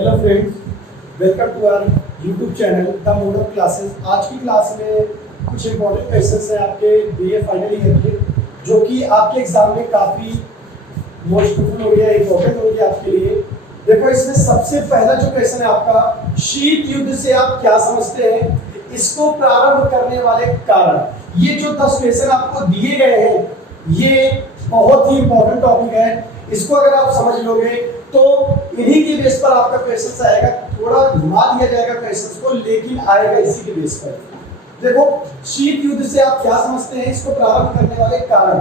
Hello friends, welcome to our YouTube channel the mode of classes. आज की class में कुछ इंपॉर्टेंट क्वेश्चंस हैं आपके बीए फाइनल ईयर के, जो कि आपके एग्जाम में काफ़ी मोस्टफुल हो गया, इंपॉर्टेंट हो गया आपके लिए। देखो, इसमें सबसे पहला जो क्वेश्चन है आपका, शीत युद्ध से आप क्या समझते हैं, इसको प्रारंभ करने वाले कारण। ये जो 10 क्वेश्चन आपको दिए गए हैं, ये बहुत ही इंपॉर्टेंट टॉपिक है। इसको अगर आप समझ लोगे तो इन्हीं के बेस पर आपका क्वेश्चन आएगा। थोड़ा घुमा दिया जाएगा क्वेश्चन को, लेकिन आएगा इसी के बेस पर। देखो, शीत युद्ध से आप क्या समझते हैं, इसको प्रारंभ करने वाले कारण।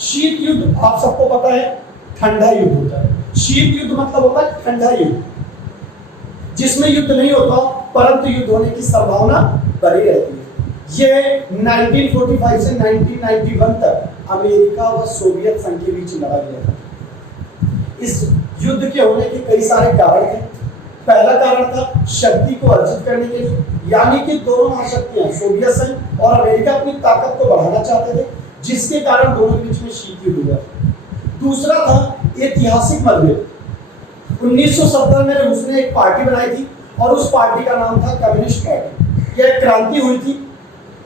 शीत युद्ध आप सबको पता है ठंडा युद्ध होता है। शीत युद्ध मतलब होता है ठंडा युद्ध, जिसमें युद्ध नहीं होता परंतु युद्ध होने की संभावना बनी रहती है। ये 1945 से 1991 तक अमेरिका व सोवियत संघ के बीच लड़ा गया था। इस युद्ध के होने के कई सारे कारण थे। पहला कारण था शक्ति को अर्जित करने के लिए, यानी कि दोनों महाशक्तियां सोवियत संघ और अमेरिका अपनी ताकत को बढ़ाना चाहते थे, जिसके कारण दोनों के बीच में शीत युद्ध हुआ। दूसरा था ऐतिहासिक मतभेद। 1970 में रूस ने एक पार्टी बनाई थी और उस पार्टी का नाम था कम्युनिस्ट पार्टी। यह क्रांति हुई थी,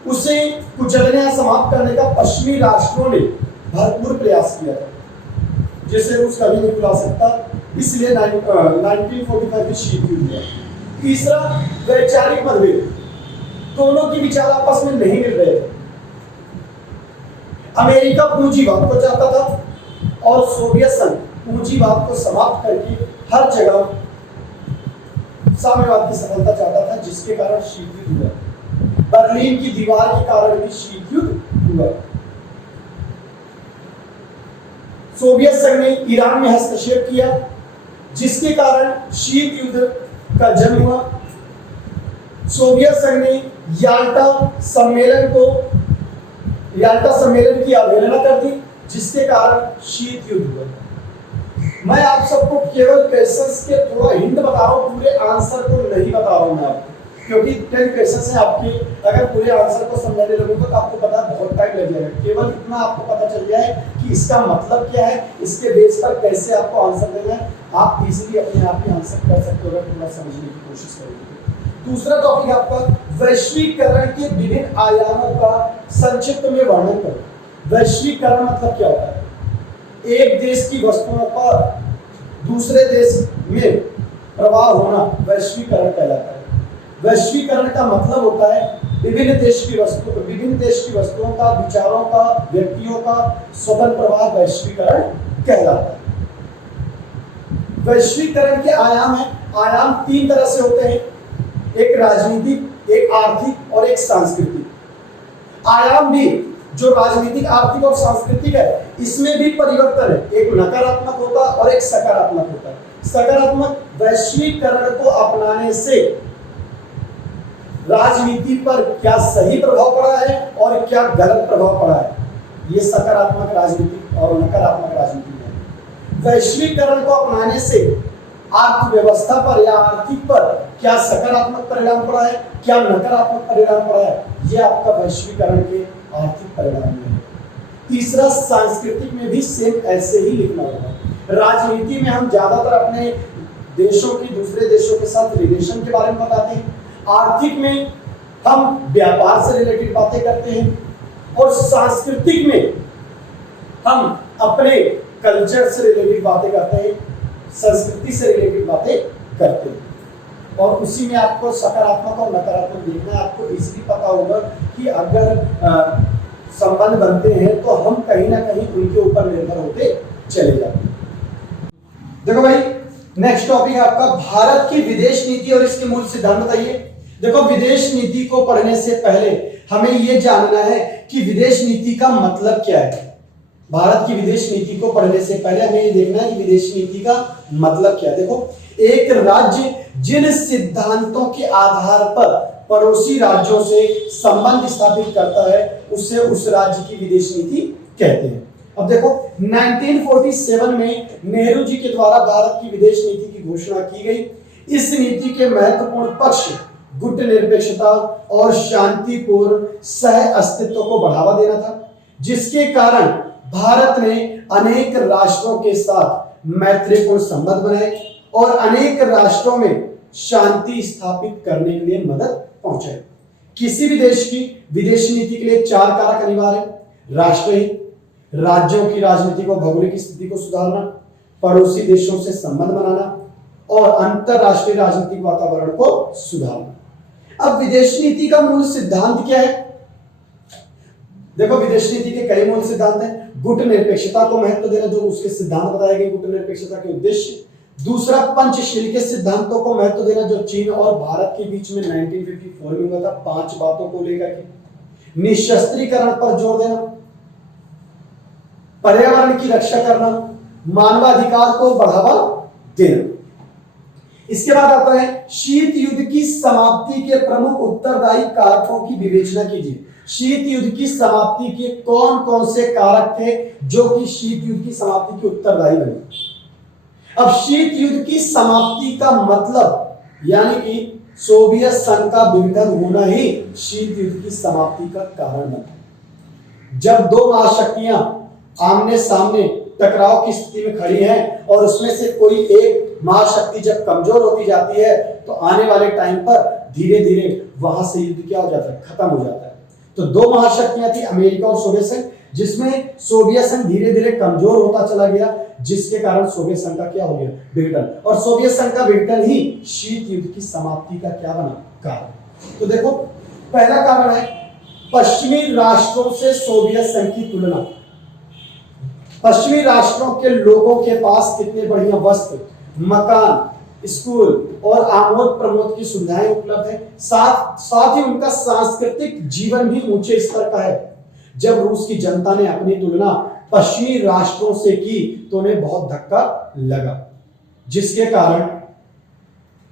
उसे कुचलने या समाप्त करने का पश्चिमी राष्ट्रों ने भरपूर प्रयास किया था, जिसे रूस कभी नहीं भुला सकता। इसलिए 1945 में शीत युद्ध हुआ। तीसरा, वैचारिक मतभेद। दोनों के विचार आपस में नहीं मिल रहे थे। अमेरिका पूंजीवाद को चाहता था और सोवियत संघ पूंजीवाद को समाप्त करके हर जगह साम्यवाद की सफलता चाहता था, जिसके कारण शीत युद्ध हुआ। बर्लिन की दीवार के कारण भी शीत युद्ध हुआ। सोवियत संघ ने ईरान में हस्तक्षेप किया, जिसके कारण शीत युद्ध का जन्म हुआ। सोवियत संघ ने याल्टा सम्मेलन की अवहेलना कर दी, जिसके कारण शीत युद्ध हुआ। मैं आप सबको केवल क्वेश्चंस के थोड़ा हिंट बता रहा हूं, पूरे आंसर को नहीं बता रहा हूं मैं आपको, क्योंकि 10 क्वेश्चंस हैं आपके। अगर पूरे आंसर को समझने लगूंगा तो आपको पता बहुत टाइम लग जाएगा। केवल इतना आपको पता चल जाए कि इसका मतलब क्या है, इसके बेस पर कैसे आपको आंसर देना है, आप इजीली अपने आप ही आंसर कर सकते हो अगर थोड़ा समझने की कोशिश करेंगे। दूसरा टॉपिक आपका वैश्वीकरण के विभिन्न आयामों का संक्षिप्त में वर्णन करो। वैश्वीकरण मतलब क्या होता है? एक देश की वस्तुओं का दूसरे देश में प्रवाह होना वैश्वीकरण कहलाता है। वैश्वीकरण का मतलब होता है विभिन्न देश की वस्तुओं का, विचारों का, व्यक्तियों का स्वतंत्र प्रवाह वैश्वीकरण कहलाता है। वैश्वीकरण के आयाम है। आयाम 3 तरह से होते हैं, एक राजनीतिक, एक आर्थिक और एक सांस्कृतिक। आयाम भी जो राजनीतिक, आर्थिक और सांस्कृतिक है, इसमें भी परिवर्तन है। एक नकारात्मक होता है और एक सकारात्मक होता है। सकारात्मक, वैश्वीकरण को अपनाने से राजनीति पर क्या सही प्रभाव पड़ा है और क्या गलत प्रभाव पड़ा है, ये सकारात्मक राजनीति और नकारात्मक राजनीति है। वैश्वीकरण को अपनाने से अर्थव्यवस्था पर या आर्थिक पर क्या सकारात्मक परिणाम पड़ा है, क्या नकारात्मक परिणाम पड़ा है, ये आपका वैश्वीकरण के आर्थिक परिणाम है। तीसरा, सांस्कृतिक में भी सेम ऐसे ही लिखना होगा। राजनीति में हम ज्यादातर अपने देशों की दूसरे देशों के साथ रिलेशन के बारे में बताते हैं। आर्थिक में हम व्यापार से रिलेटेड बातें करते हैं, और सांस्कृतिक में हम अपने कल्चर से रिलेटेड बातें करते हैं, संस्कृति से रिलेटेड बातें करते हैं। और उसी में आपको सकारात्मक और नकारात्मक देखना है। आपको इसलिए पता होगा कि अगर संबंध बनते हैं तो हम कहीं ना कहीं उनके ऊपर निर्भर होते चले जाते हैं। देखो भाई, नेक्स्ट टॉपिक है आपका भारत की विदेश नीति और इसके मूल सिद्धांत बताइए। देखो, विदेश नीति को पढ़ने से पहले हमें यह जानना है कि विदेश नीति का मतलब क्या है। भारत की विदेश नीति को पढ़ने से पहले हमें यह देखना है कि विदेश नीति का मतलब क्या है। देखो, एक राज्य जिन सिद्धांतों के आधार पर पड़ोसी राज्यों से संबंध स्थापित करता है, उसे उस राज्य की विदेश नीति कहते हैं। अब देखो, 1947 में नेहरू जी के द्वारा भारत की विदेश नीति की घोषणा की गई। इस नीति के महत्वपूर्ण पक्ष गुटनिरपेक्षता और शांतिपूर्ण सह अस्तित्व को बढ़ावा देना था, जिसके कारण भारत ने अनेक राष्ट्रों के साथ मैत्रीपूर्ण संबंध बनाए और अनेक राष्ट्रों में शांति स्थापित करने के लिए मदद पहुंचाई। किसी भी देश की विदेश नीति के लिए 4 कारक अनिवार्य है: राष्ट्रहित, राज्यों की राजनीतिक और भौगोलिक स्थिति को सुधारना, पड़ोसी देशों से संबंध बनाना और अंतरराष्ट्रीय राजनीतिक वातावरण को सुधारना। अब विदेश नीति का मूल सिद्धांत क्या है? देखो, विदेश नीति के कई मूल सिद्धांत हैं। गुटनिरपेक्षता को महत्व देना, जो उसके सिद्धांत बताए गए गुटनिरपेक्षता के उद्देश्य। दूसरा, पंचशील के सिद्धांतों को महत्व देना, जो चीन और भारत के बीच में 1954 में हुआ था, 5 बातों को लेकर के। निशस्त्रीकरण पर जोर देना, पर्यावरण की रक्षा करना, मानवाधिकार को बढ़ावा देना। इसके बाद आता है शीत युद्ध की समाप्ति के प्रमुख उत्तरदायी कारकों की विवेचना कीजिए। शीत युद्ध की समाप्ति के कौन कौन से कारक थे जो कि शीत युद्ध की समाप्ति के उत्तरदायी बने? अब शीत युद्ध की समाप्ति का मतलब यानी कि सोवियत संघ का विघटन होना ही शीत युद्ध की समाप्ति का कारण बना। जब दो महाशक्तियां आमने सामने टकराव की स्थिति में खड़ी हैं और उसमें से कोई एक महाशक्ति जब कमजोर होती जाती है तो आने वाले टाइम पर धीरे धीरे वहां से युद्ध क्या हो जाता है? खत्म हो जाता है। तो दो महाशक्तियां थी, अमेरिका और सोवियत संघ, जिसमें सोवियत संघ धीरे धीरे कमजोर होता चला गया, जिसके कारण सोवियत संघ का क्या हो गया? विघटन। और सोवियत संघ का विघटन ही शीत युद्ध की समाप्ति का क्या बना? कारण। तो देखो, पहला कारण है पश्चिमी राष्ट्रों से सोवियत संघ की तुलना। पश्चिमी राष्ट्रों के लोगों के पास कितने बढ़िया वस्त्र, मकान, स्कूल और आमोद प्रमोद की सुविधाएं उपलब्ध है। साथ ही उनका सांस्कृतिक जीवन भी ऊंचे स्तर का है। जब रूस की जनता ने अपनी तुलना पश्चिमी राष्ट्रों से की तो उन्हें बहुत धक्का लगा, जिसके कारण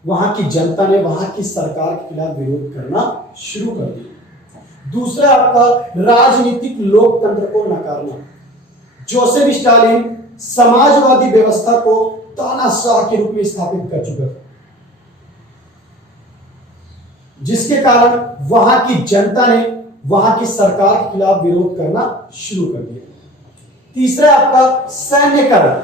वहां की जनता ने वहां की सरकार के खिलाफ विरोध करना शुरू कर दिया। दूसरा, आपका राजनीतिक लोकतंत्र को नकारना। जोसेफ स्टालिन समाजवादी व्यवस्था को तानाशाह के रूप में स्थापित कर चुका था, जिसके कारण वहां की जनता ने वहां की सरकार के खिलाफ विरोध करना शुरू कर दिया। तीसरा, आपका सैन्यकरण।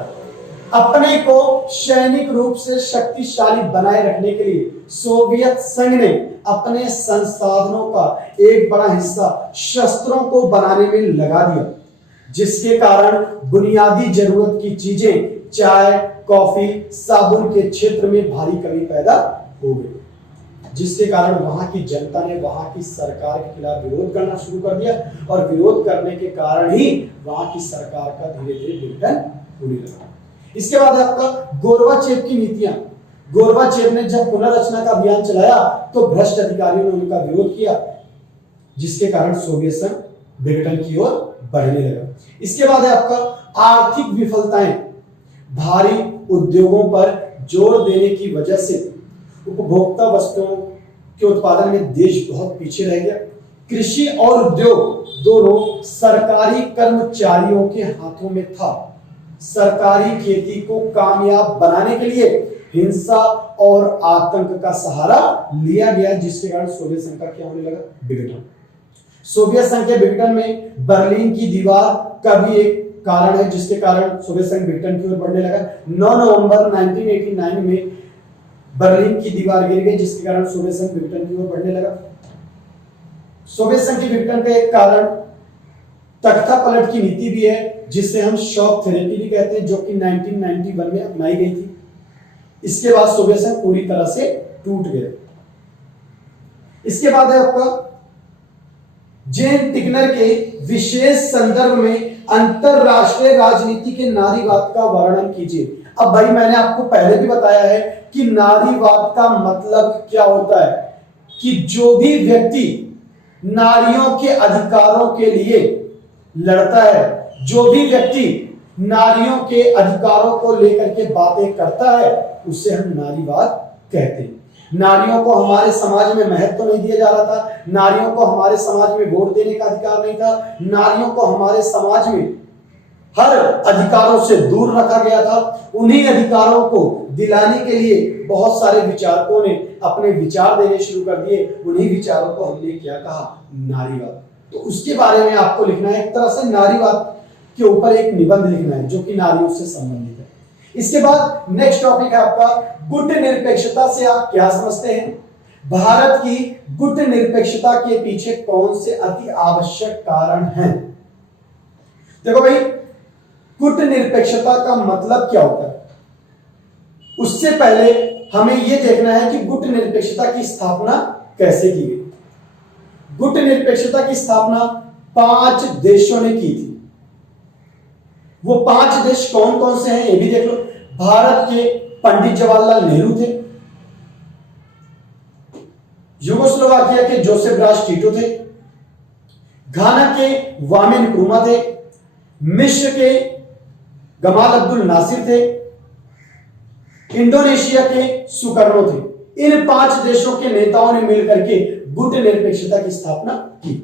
अपने को सैनिक रूप से शक्तिशाली बनाए रखने के लिए सोवियत संघ ने अपने संसाधनों का एक बड़ा हिस्सा शस्त्रों को बनाने में लगा दिया, जिसके कारण बुनियादी जरूरत की चीजें, चाय, कॉफी, साबुन के क्षेत्र में भारी कमी पैदा हो गई, जिसके कारण वहां की जनता ने वहां की सरकार के खिलाफ विरोध करना शुरू कर दिया और विरोध करने के कारण ही वहां की सरकार का धीरे धीरे विघटन होने लगा। इसके बाद आपका गोरबाचेव की नीतियां। गोरबाचेव ने जब पुनर्रचना का अभियान चलाया तो भ्रष्ट अधिकारियों ने उनका विरोध किया, जिसके कारण सोवियत संघ विघटन की ओर बढ़ने लगा। इसके बाद है आपका आर्थिक विफलताएं। भारी उद्योगों पर जोर देने की वजह से उपभोक्ता वस्तुओं के उत्पादन में देश बहुत पीछे रह गया। कृषि और उद्योग दोनों सरकारी कर्मचारियों के हाथों में था। सरकारी खेती को कामयाब बनाने के लिए हिंसा और आतंक का सहारा लिया गया, जिसके कारण सोवियत संघ का क्या होने लगा? विघटन। सोवियत संघ के विघटन में बर्लिन की दीवार का भी एक कारण है, जिसके कारण सोवियत संघ विघटन की ओर बढ़ने लगा। 9 नवंबर 1989 में बर्लिन की दीवार गिर गई, जिसके कारण सोवियत संघ विघटन की ओर बढ़ने लगा। सोवियत संघ के विघटन का एक कारण तख्ता पलट की नीति भी है, जिसे हम शॉक थेरेपी भी कहते हैं, जो कि 1991 में अपनाई गई थी। इसके बाद सोवियत संघ पूरी तरह से टूट गया। इसके बाद है आपका जेन टिग्नर के विशेष संदर्भ में अंतरराष्ट्रीय राजनीति के नारीवाद का वर्णन कीजिए। अब भाई, मैंने आपको पहले भी बताया है कि नारीवाद का मतलब क्या होता है, कि जो भी व्यक्ति नारियों के अधिकारों के लिए लड़ता है, जो भी व्यक्ति नारियों के अधिकारों को लेकर के बातें करता है, उसे हम नारीवाद कहते हैं। नारियों को हमारे समाज में महत्व नहीं दिया जा रहा था, नारियों को हमारे समाज में वोट देने का अधिकार नहीं था, नारियों को हमारे समाज में हर अधिकारों से दूर रखा गया था। उन्हीं अधिकारों को दिलाने के लिए बहुत सारे विचारकों ने अपने विचार देने शुरू कर दिए। उन्हीं विचारों को हमने क्या कहा? नारीवाद। तो उसके बारे में आपको लिखना है, एक तरह से नारीवाद के ऊपर एक निबंध लिखना है जो कि नारियों से संबंधित है। इसके बाद नेक्स्ट टॉपिक है आपका गुट निरपेक्षता से आप क्या समझते हैं? भारत की गुट निरपेक्षता के पीछे कौन से अति आवश्यक कारण हैं? देखो भाई, गुट निरपेक्षता का मतलब क्या होता है? उससे पहले हमें यह देखना है कि गुट निरपेक्षता की स्थापना कैसे की गई। गुट निरपेक्षता की स्थापना 5 देशों ने की थी। वो 5 देश कौन कौन से हैं ये भी देख लो। भारत के पंडित जवाहरलाल नेहरू थे, यूगोस्लोवाकिया के जोसेफ ब्राज टीटो थे, घाना के वामे नक्रूमा थे, मिस्र के गमाल अब्दुल नासिर थे, इंडोनेशिया के सुकर्णो थे। इन 5 देशों के नेताओं ने मिलकर के गुट निरपेक्षता की स्थापना की।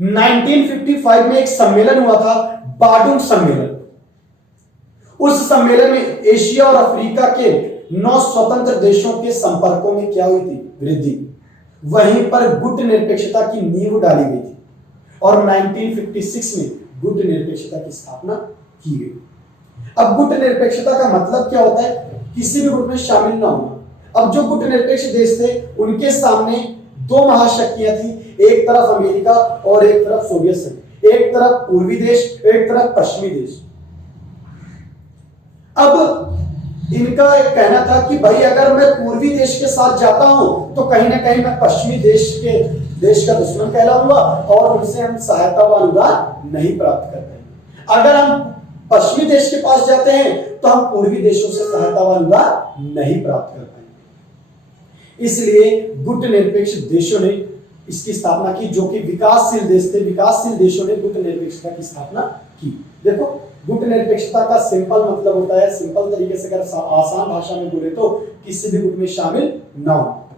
1955 में एक सम्मेलन हुआ था, बाडुंग सम्मेलन। उस सम्मेलन में एशिया और अफ्रीका के 9 स्वतंत्र देशों के संपर्कों में क्या हुई थी? वृद्धि। वहीं पर गुट निरपेक्षता की नींव डाली गई थी और 1956 में गुट निरपेक्षता की स्थापना की गई। अब गुट निरपेक्षता का मतलब क्या होता है? किसी भी गुट में शामिल ना होना। अब जो गुट निरपेक्ष देश थे उनके सामने 2 महाशक्तियां थी, एक तरफ अमेरिका और एक तरफ सोवियत संघ, एक तरफ पूर्वी देश, एक तरफ पश्चिमी देश। अब इनका एक कहना था कि भाई अगर मैं पूर्वी देश के साथ जाता हूं तो कहीं ना कहीं मैं पश्चिमी देश का दुश्मन कहलाऊंगा और उनसे हम सहायता व अनुदान नहीं प्राप्त कर पाएंगे। अगर हम पश्चिमी देश के पास जाते हैं तो हम पूर्वी देशों से सहायता व अनुदान नहीं प्राप्त कर पाएंगे। इसलिए गुट निरपेक्ष देशों ने इसकी स्थापना की, जो कि विकासशील देश थे। विकासशील देशों ने गुट निरपेक्षता की स्थापना की। देखो, गुट निरपेक्षता का सिंपल मतलब होता है, सिंपल तरीके से अगर आसान भाषा में बोले तो किसी भी गुट में शामिल ना हो।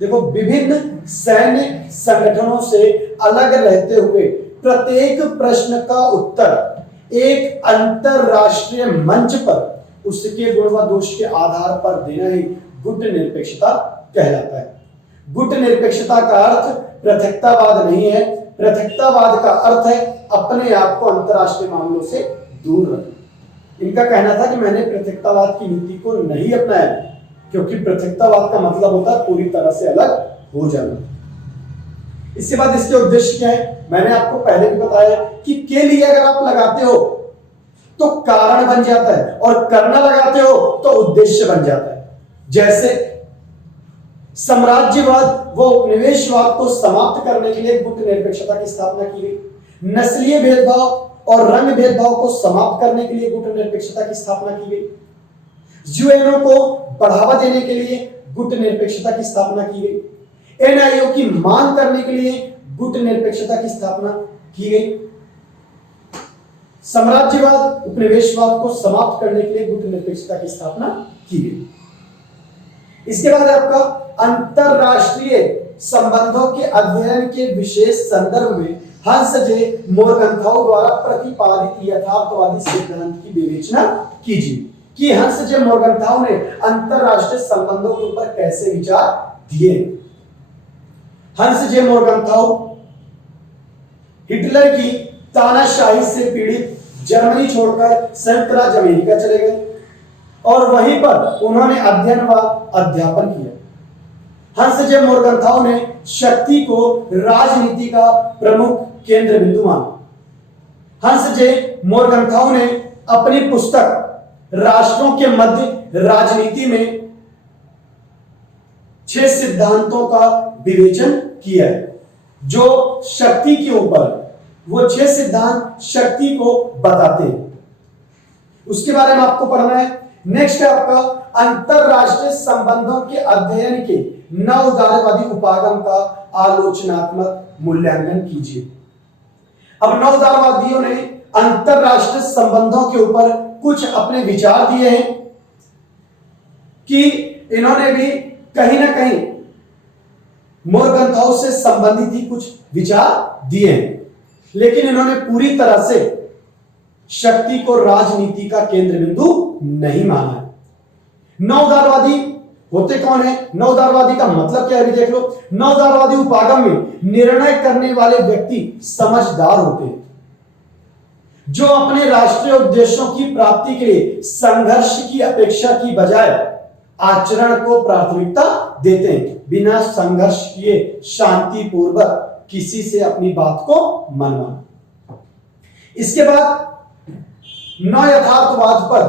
देखो, विभिन्न सैन्य संगठनों से अलग रहते हुए प्रत्येक प्रश्न का उत्तर एक अंतरराष्ट्रीय मंच पर उसके गुण व दोष के आधार पर देना ही गुट निरपेक्षता कहलाता है। गुट निरपेक्षता का अर्थ पृथकतावाद नहीं है। पृथकतावाद का अर्थ है अपने आप को अंतरराष्ट्रीय मामलों से दूर रखना। इनका कहना था कि मैंने पृथकतावाद की नीति को नहीं अपनाया क्योंकि पृथकतावाद का मतलब होता है पूरी तरह से अलग हो जाना। इसके बाद इसके उद्देश्य क्या है? मैंने आपको पहले भी बताया कि के लिए अगर आप लगाते हो तो कारण बन जाता है और करना लगाते हो तो उद्देश्य बन जाता है। जैसे साम्राज्यवाद व उपनिवेशवाद को समाप्त करने के लिए गुट निरपेक्षता की स्थापना की गई। नस्लीय भेदभाव और रंग भेदभाव को समाप्त करने के लिए गुट निरपेक्षता की स्थापना की गई। यूएनओ को बढ़ावा देने के लिए गुट निरपेक्षता की स्थापना की गई। एनआईओ की मांग करने के लिए गुट निरपेक्षता की स्थापना की गई। साम्राज्यवाद उपनिवेशवाद को समाप्त करने के लिए गुट निरपेक्षता की स्थापना की गई। इसके बाद आपका अंतरराष्ट्रीय संबंधों के अध्ययन के विशेष संदर्भ में हंस जे मोरगंथाउ द्वारा प्रतिपादित यथार्थवादी सिद्धांत की विवेचना कीजिए कि हंस जे मोरगंथाउ ने अंतरराष्ट्रीय संबंधों के ऊपर कैसे विचार दिए। हंस जे मोरगंथाउ हिटलर की तानाशाही से पीड़ित जर्मनी छोड़कर संयुक्त राज्य अमेरिका चले गए और वहीं पर उन्होंने अध्ययन व अध्यापन किया। हंस जे मोरगंथाउ ने शक्ति को राजनीति का प्रमुख केंद्र बिंदु माना। हंस जे मोरगंथाउ ने अपनी पुस्तक राष्ट्रों के मध्य राजनीति में 6 सिद्धांतों का विवेचन किया है जो शक्ति के ऊपर, वो 6 सिद्धांत शक्ति को बताते हैं। उसके बारे में आपको पढ़ना है। नेक्स्ट है आपका अंतरराष्ट्रीय संबंधों के अध्ययन के नवउदारवादी उपागम का आलोचनात्मक मूल्यांकन कीजिए। अब नवउदारवादियों ने अंतरराष्ट्रीय संबंधों के ऊपर कुछ अपने विचार दिए हैं कि इन्होंने भी कहीं ना कहीं मोरगंथाउ से संबंधित ही कुछ विचार दिए हैं, लेकिन इन्होंने पूरी तरह से शक्ति को राजनीति का केंद्र बिंदु नहीं माना है। नवउदारवादी होते कौन है? नवउदारवादी का मतलब क्या है, देख लो। नवउदारवादी उपागम में निर्णय करने वाले व्यक्ति समझदार होते हैं। जो अपने राष्ट्रीय उद्देश्यों की प्राप्ति के लिए संघर्ष की अपेक्षा की बजाय आचरण को प्राथमिकता देते हैं, बिना संघर्ष किए शांतिपूर्वक किसी से अपनी बात को मनवाना। इसके बाद नव यथार्थवाद पर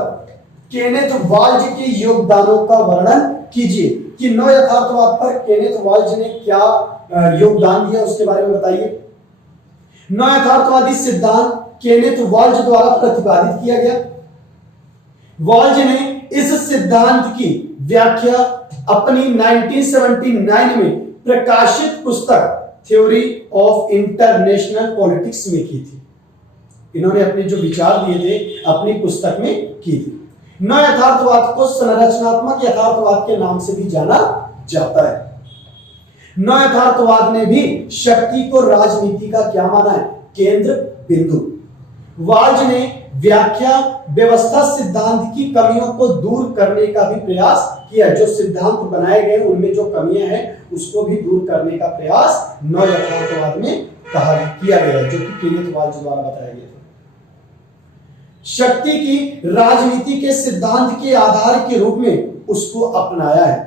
केनेथ वाल्ज के योगदानों का वर्णन कीजिए कि नव यथार्थवाद पर केनेथ वाल्ज ने क्या योगदान दिया, उसके बारे में बताइए। नव यथार्थवादी सिद्धांत केनेथ वाल्ज द्वारा प्रतिपादित किया गया। वाल्ज ने इस सिद्धांत की व्याख्या अपनी 1979 में प्रकाशित पुस्तक थ्योरी ऑफ इंटरनेशनल पॉलिटिक्स में की थी। इन्होंने अपने जो विचार दिए थे अपनी पुस्तक में की थी। नव यथार्थवाद को संरचनात्मक यथार्थवाद के नाम से भी जाना जाता है। नव यथार्थवाद ने भी शक्ति को राजनीति का क्या माना है, केंद्र बिंदु। वाल्ज ने व्याख्या व्यवस्था सिद्धांत की कमियों को दूर करने का भी प्रयास किया। जो सिद्धांत बनाए गए उनमें जो कमियां हैं उसको भी दूर करने का प्रयास नव यथार्थवाद में किया गया, जो कि केनेथ वाल्ज द्वारा बताया गया था। शक्ति की राजनीति के सिद्धांत के आधार के रूप में उसको अपनाया है।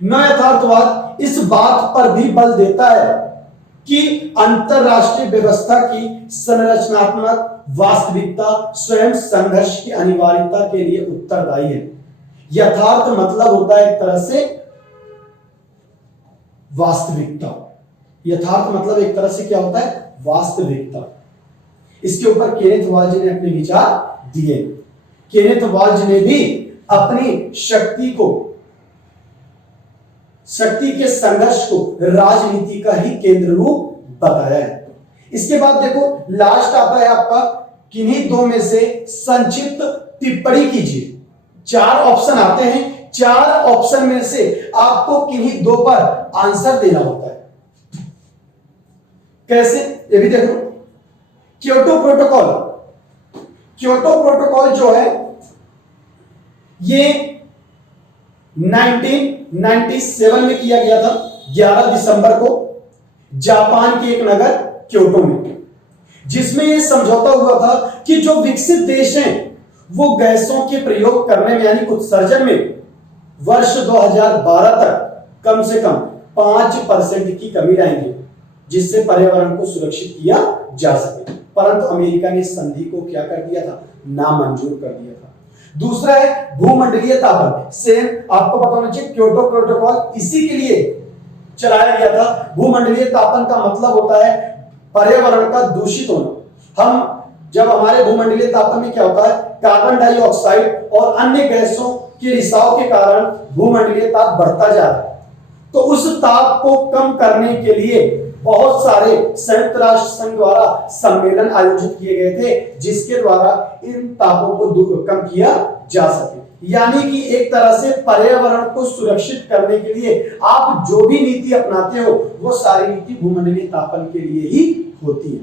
नव यथार्थवाद इस बात पर भी बल देता है कि अंतरराष्ट्रीय व्यवस्था की संरचनात्मक वास्तविकता स्वयं संघर्ष की अनिवार्यता के लिए उत्तरदायी है। यथार्थ मतलब होता है एक तरह से वास्तविकता। यथार्थ मतलब एक तरह से क्या होता है, वास्तविकता। इसके ऊपर केनेथ वाल्ज ने अपने विचार दिए। केनेथ वाल्ज ने भी अपनी शक्ति के संघर्ष को राजनीति का ही केंद्र रूप बताया है। इसके बाद देखो लास्ट आता है आपका, किन्हीं दो में से संक्षिप्त टिप्पणी कीजिए। 4 ऑप्शन आते हैं, 4 ऑप्शन में से आपको किन्हीं दो पर आंसर देना होता है। कैसे, ये भी देखो। क्योटो प्रोटोकॉल जो है ये 1997 में किया गया था, 11 दिसंबर को जापान के एक नगर क्योटो में, जिसमें यह समझौता हुआ था कि जो विकसित देश हैं वो गैसों के प्रयोग करने में यानी उत्सर्जन में वर्ष 2012 तक कम से कम 5% की कमी लाएंगे, जिससे पर्यावरण को सुरक्षित किया जा सके। परंतु अमेरिका ने इस संधि को क्या कर दिया था, नामंजूर कर दिया था। दूसरा है भूमंडलीय तापन। सेम आपको पता होना चाहिए, क्योटो प्रोटोकॉल इसी के लिए चलाया गया था। भूमंडलीय तापन का मतलब होता है पर्यावरण का दूषित होना। जब हमारे भूमंडलीय तापन में क्या होता है, कार्बन डाइऑक्साइड और अन्य गैसों के रिसाव के कारण भूमंडलीय ताप बढ़ता जा रहा है। तो उस ताप को कम करने के लिए बहुत सारे संयुक्त राष्ट्र संघ द्वारा सम्मेलन आयोजित किए गए थे, जिसके द्वारा इन तापों को कम किया जा सके। यानी कि एक तरह से पर्यावरण को सुरक्षित करने के लिए आप जो भी नीति अपनाते हो वो सारी नीति भूमंडलीय तापन के लिए ही होती है।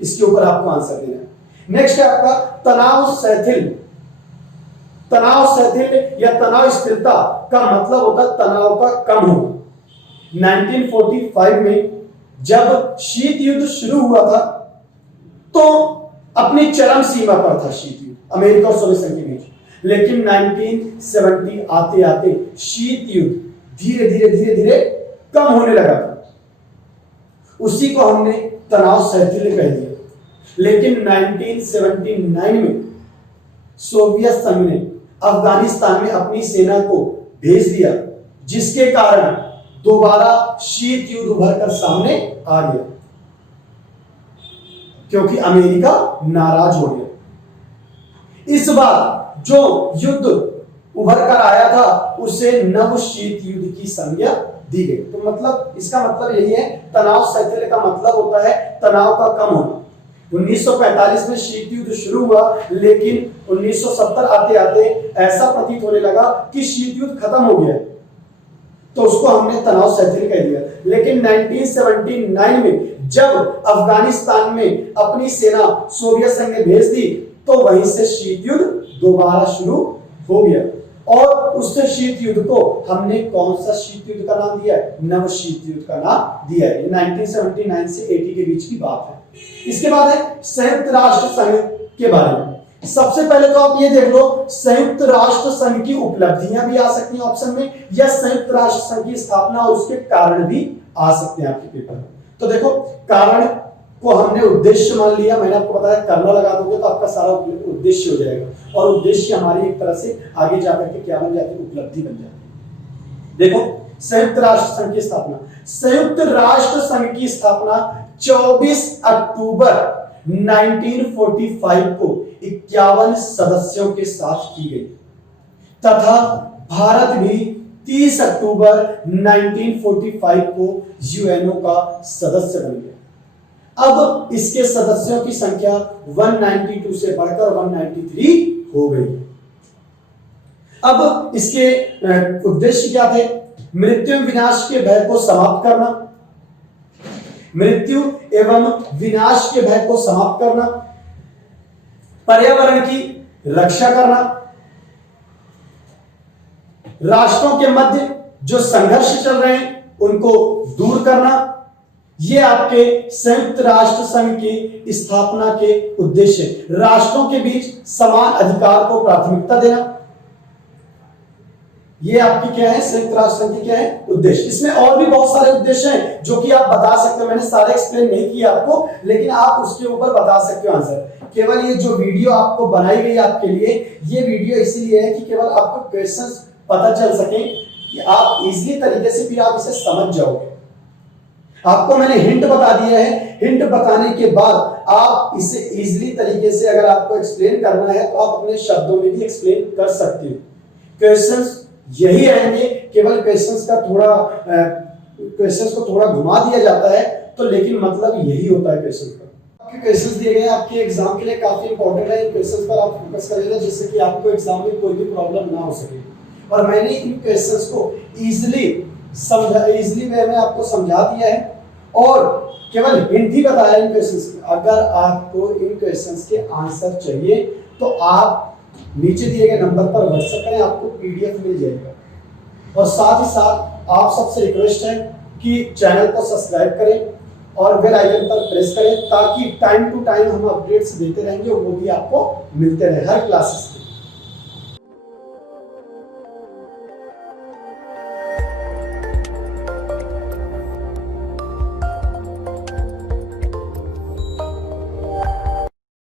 इसके ऊपर आपको आंसर देना है। नेक्स्ट है आपका तनाव शिथिल या तनाव स्थिरता का मतलब होता है तनाव का कम होना। 1945 में जब शीत युद्ध शुरू हुआ था तो अपनी चरम सीमा पर था शीत युद्ध अमेरिका और सोवियत संघ के बीच। लेकिन 1970 आते आते शीत युद्ध धीरे धीरे कम होने लगा था। उसी को हमने तनाव शिथिल कह दिया। लेकिन 1979 में सोवियत संघ ने अफगानिस्तान में अपनी सेना को भेज दिया, जिसके कारण दोबारा शीत युद्ध उभर कर सामने आ गया, क्योंकि अमेरिका नाराज हो गया। इस बार जो युद्ध उभर कर आया था उसे नव शीत युद्ध की संज्ञा दी गई। तो मतलब इसका मतलब यही है, तनाव शिथिल का मतलब होता है तनाव का कम होना। 1945 में शीत युद्ध शुरू हुआ, लेकिन 1970 आते आते ऐसा प्रतीत होने लगा कि शीत युद्ध खत्म हो गया, तो उसको हमने तनाव शिथिल कह दिया। लेकिन 1979 में जब अफगानिस्तान में अपनी सेना सोवियत संघ ने भेज दी तो वहीं से शीत युद्ध दोबारा शुरू हो गया। और उस शीत युद्ध को हमने कौन सा शीत युद्ध का नाम दिया है? नव शीत युद्ध का नाम दिया है। 1979 से 80 के बीच की बात है। इसके बाद है संयुक्त राष्ट्र संघ के बारे में। सबसे पहले तो आप ये देख लो, संयुक्त राष्ट्र संघ की उपलब्धियां भी आ सकती हैं ऑप्शन में, या संयुक्त राष्ट्र संघ की स्थापना और उसके कारण भी आ सकते हैं आपके पेपर में। तो देखो, कारण को हमने उद्देश्य मान लिया, मैंने आपको बताया करना लगा दोगे तो आपका सारा उद्देश्य हो जाएगा, और उद्देश्य हमारी एक तरह से आगे जाकर के क्या बन जाती है, उपलब्धि बन जाती है। देखो, संयुक्त राष्ट्र संघ की स्थापना, संयुक्त राष्ट्र संघ की स्थापना 24 अक्टूबर 1945 को 51 सदस्यों के साथ की गई, तथा भारत भी 30 अक्टूबर 1945 को यूएनओ का सदस्य बन गया। अब इसके सदस्यों की संख्या 192 से बढ़कर 193 हो गई। अब इसके उद्देश्य क्या थे? मृत्यु विनाश के भय को समाप्त करना, मृत्यु एवं विनाश के भय को समाप्त करना, पर्यावरण की रक्षा करना, राष्ट्रों के मध्य जो संघर्ष चल रहे हैं उनको दूर करना, ये आपके संयुक्त राष्ट्र संघ की स्थापना के उद्देश्य। राष्ट्रों के बीच समान अधिकार को प्राथमिकता देना, ये आपकी क्या है, संयुक्त राष्ट्र संघ की क्या है, उद्देश्य। इसमें और भी बहुत सारे उद्देश्य हैं जो कि आप बता सकते हो, मैंने सारे एक्सप्लेन नहीं किया आपको, लेकिन आप उसके ऊपर बता सकते हो आंसर। केवल ये जो वीडियो आपको बनाई गई आपके लिए, ये वीडियो इसीलिए है कि केवल आपको क्वेश्चंस पता चल सके, कि आप इजीली तरीके से फिर आप इसे समझ जाओगे। आपको मैंने हिंट बता दिया है, हिंट बताने के बाद आप इसे इजीली तरीके से अगर आपको एक्सप्लेन करना है तो आप अपने शब्दों में भी एक्सप्लेन कर सकते हो। क्वेश्चंस यही रहेंगे, केवल क्वेश्चंस को थोड़ा घुमा दिया जाता है, तो लेकिन मतलब यही होता है क्वेश्चन का। आपके क्वेश्चंस दिए गए आपके एग्जाम के लिए काफी इंपॉर्टेंट है, इन क्वेश्चंस पर आप फोकस करेंगे जिससे कि आपको एग्जाम में कोई भी प्रॉब्लम ना हो सके। और मैंने इन क्वेश्चंस को इजीली वे में आपको समझा दिया है, और केवल हिंट ही बताया इन क्वेश्चंस की। अगर आपको इन क्वेश्चंस के आंसर चाहिए तो आप नीचे दिए गए नंबर पर व्हाट्सएप करें, आपको पीडीएफ मिल जाएगा। और साथ ही साथ आप सबसे रिक्वेस्ट है कि चैनल को सब्सक्राइब करें और बेल आइकन पर प्रेस करें, ताकि टाइम टू टाइम हम अपडेट्स देते रहेंगे और वो भी आपको मिलते रहे हर क्लासेस के।